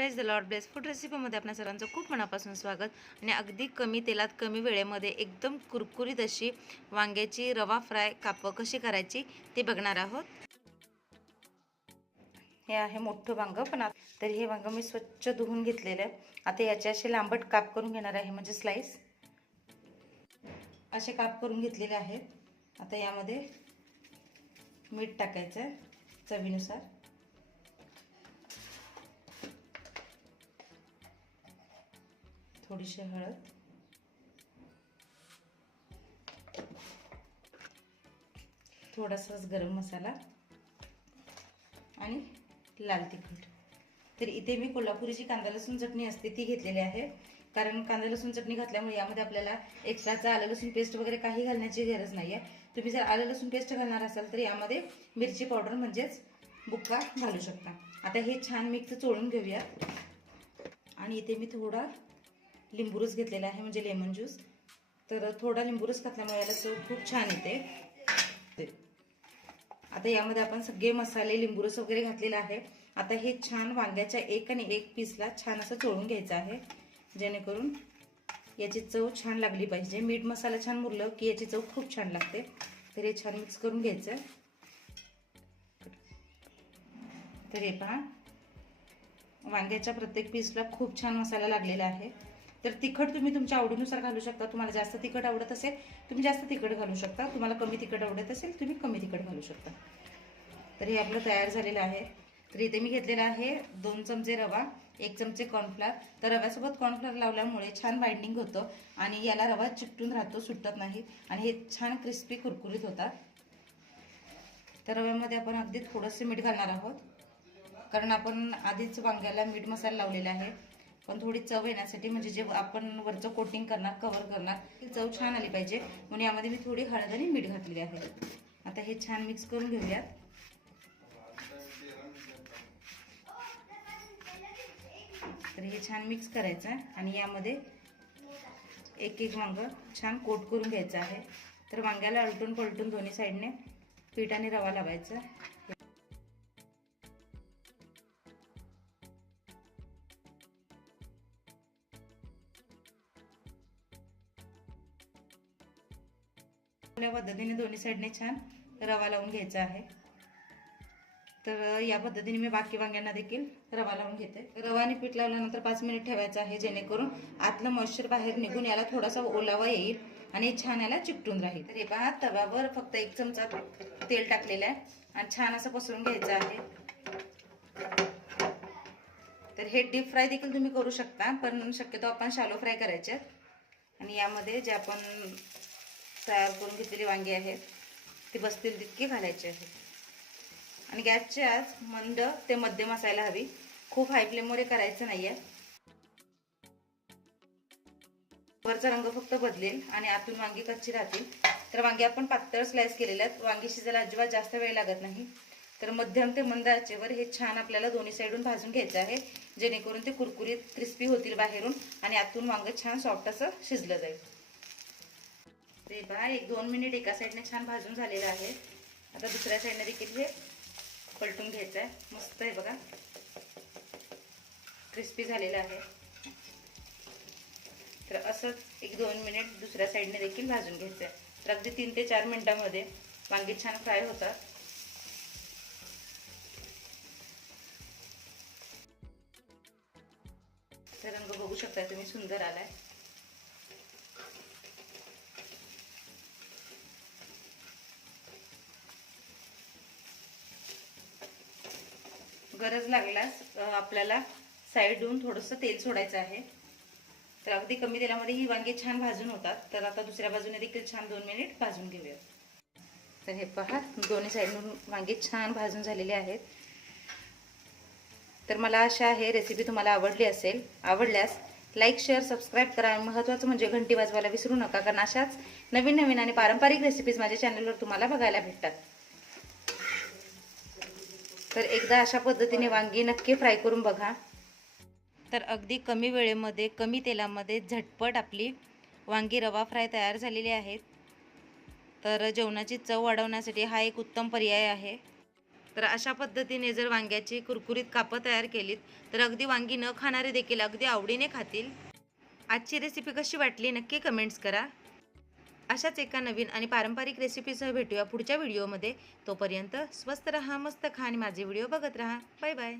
Fresh the lord bless food रेसिपीमध्ये आपल्या सर्वांचं खूप मनापासून स्वागत. आणि अगदी कमी तेलात कमी वेळेमध्ये एकदम कुरकुरीत अशी वांग्याची रवा फ्राय कापं कशी करायची ते बघणार आहोत. हे आहे मोठं वांगं. पण तरी तर हे वांगं मी स्वच्छ धुवून घेतलेलं आहे. आता याचे असे लांबट काप करून घेणार आहे म्हणजे स्लाईस असे काप करून घेतलेले आहेत आता यामध्ये मीठ टाकायचं आहे चवीनुसार. थोडीशी हळद. थोडासाच गरम मसाला आणि लाल तिखट. तर इथे मी कोल्हापुरी जी कांदा लसूण चटणी असते ती घेतलेली आहे. कारण कांदा लसूण चटणी घातल्यामुळे यामध्ये आपल्याला एक्स्ट्राचा आलं लसूण पेस्ट वगैरे काही घालण्याची गरज नाही आहे तुम्ही जर आलं लसूण पेस्ट घालणार असाल तर यामध्ये मिरची पावडर म्हणजेच बुक्का घालू शकता. आता हे छान मिक्स चोळून घेऊया. आणि इथे मी थोडा लिंबू रस घेतलेला आहे म्हणजे लेमन ज्यूस. तर थोडा लिंबू रस घातल्यामुळे याला चव खूप छान येते. आता यामध्ये आपण सगळे मसाले लिंबूरस वगैरे घातलेला आहे. आता हे छान वांग्याच्या एक आणि एक पीसला छान असं चोळून घ्यायचं आहे. जेणेकरून याची चव छान लागली पाहिजे. मीठ मसाला छान मुरलं की याची चव खूप छान लागते. तर हे छान मिक्स करून घ्यायचं. तर हे पहा. वांग्याच्या प्रत्येक पीसला खूप छान मसाला लागलेला आहे. तर तिखट तुम्ही तुमच्या आवडीनुसार घालू शकता. तुम्हाला जास्त तिखट आवडत असेल तुम्ही जास्त तिखट घालू शकता. तुम्हाला कमी तिखट आवडत असेल तुम्ही कमी तिखट घालू शकता. तर हे आपलं तयार झालेलं आहे. तर इथे मी घेतलेला आहे दोन चमचे रवा एक चमचे कॉर्नफ्लावर तर रव्यासोबत कॉर्नफ्लावर लावल्यामुळे छान बाइंडिंग होतं आणि याला रवा चिकटून राहतो सुटत नाही. आणि हे छान क्रिस्पी कुरकुरीत होतात तर रव्यामध्ये आपण अगदी थोडंसं मीठ घालणार आहोत. कारण आपण आधीच वांग्याला मीठ मसाला लावलेला आहे. पण थोडी चव येण्यासाठी म्हणजे जे आपण वरचं कोटिंग करणार कवर करणार ती चव छान आली पाहिजे. म्हणून यामध्ये मी थोडी हळद आणि मीठ घातलेली आहे. आता हे छान मिक्स करून घेऊयात. तर हे छान मिक्स करायचं आहे आणि यामध्ये एक एक वांग छान कोट करून घ्यायचं आहे. तर वांग्याला अलटून पलटून दोन्ही साईडने पीठ आणि रवा लावायचा. आपल्या पद्धतीने दोन्ही साईडने छान रवा लावून घ्यायचा आहे. तर या पद्धतीने मी बाकी वांग्यांना देखील रवा लावून घेते. रवाने पीठ लावल्यानंतर पाच मिनिट ठेवायचं आहे जेणेकरून आतलं मॉइश्चर बाहेर निघून याला थोडासा ओलावा येईल आणि छान याला चिपटून राहील. तर हे पहा तव्यावर फक्त एक चमचा तेल टाकलेलं आहे आणि छान असं पसरून घ्यायचं आहे. तर हे डीप फ्राय देखील तुम्ही करू शकता पण शक्यतो आपण शालो फ्राय करायचे आणि यामध्ये जे आपण तयार करून घेतलेली वांगी आहेत. ती बसतील तितकी घालायचे आहेत आणि गॅसची आज मंद ते मध्यम असायला हवी. खूप हाय फ्लेमवर करायचं नाही आहे वरचा रंग फक्त बदलेल आणि आतून वांगी कच्ची राहतील. तर वांगी आपण पातळ स्लाइस केलेल्या आहेत. वांगी शिजायला अजिबात जास्त वेळ लागत नाही. तर मध्यम ते मंद आचेवर हे छान आपल्याला दोन्ही साईडून भाजून घ्यायचं आहे. जेणेकरून ते कुरकुरीत क्रिस्पी होतील बाहेरून आणि आतून वांग छान सॉफ्ट असं शिजलं जाईल. ते पहा एक दोन मिनिट एका साईडने छान भाजून झालेलं आहे. आता दुसऱ्या साईडने देखील हे पलटून घ्यायचं आहे मस्त आहे बघा. क्रिस्पी झालेलं आहे. तर असंच एक दोन मिनिट दुसऱ्या साईडने देखील भाजून घ्यायचं आहे तर अगदी तीन ते चार मिनटामध्ये वांगी छान फ्राय होतात. तर रंग बघू शकता तुम्ही सुंदर आलाय. गरज लागल्यास आपल्याला साईडहून थोडंसं तेल सोडायचं आहे. तर अगदी कमी तेलामध्ये ही वांगी छान भाजून होतात. तर आता दुसऱ्या बाजूने देखील छान दोन मिनिट भाजून घेऊया तर हे पहा दोन्ही साईडून वांगी छान भाजून झालेले आहेत. तर मला आशा आहे रेसिपी तुम्हाला आवडली असेल आवडल्यास लाईक शेअर सबस्क्राईब करा. महत्त्वाचं म्हणजे घंटी वाजवायला विसरू नका कारण अशाच नवीन नवीन आणि पारंपरिक रेसिपीज माझ्या चॅनलवर तुम्हाला बघायला भेटतात. तर एकदा अशा पद्धतीने वांगी नक्की फ्राय करून बघा. तर अगदी कमी वेळेमध्ये कमी तेलामध्ये झटपट आपली वांगी रवा फ्राय तयार झालेली आहेत. तर जेवणाची चव वाढवण्यासाठी हा एक उत्तम पर्याय आहे. तर अशा पद्धतीने जर वांग्याची कुरकुरीत कापं तयार केलीत तर अगदी वांगी न खाणारे देखील अगदी आवडीने खातील. आजची रेसिपी कशी वाटली नक्की कमेंट्स करा. अशाच एका नवीन आणि पारंपरिक रेसिपीसह भेटूया पुढच्या व्हिडिओमध्ये. तोपर्यंत स्वस्त रहा मस्त खा आणि माझे व्हिडिओ बघत राहा. Bye bye.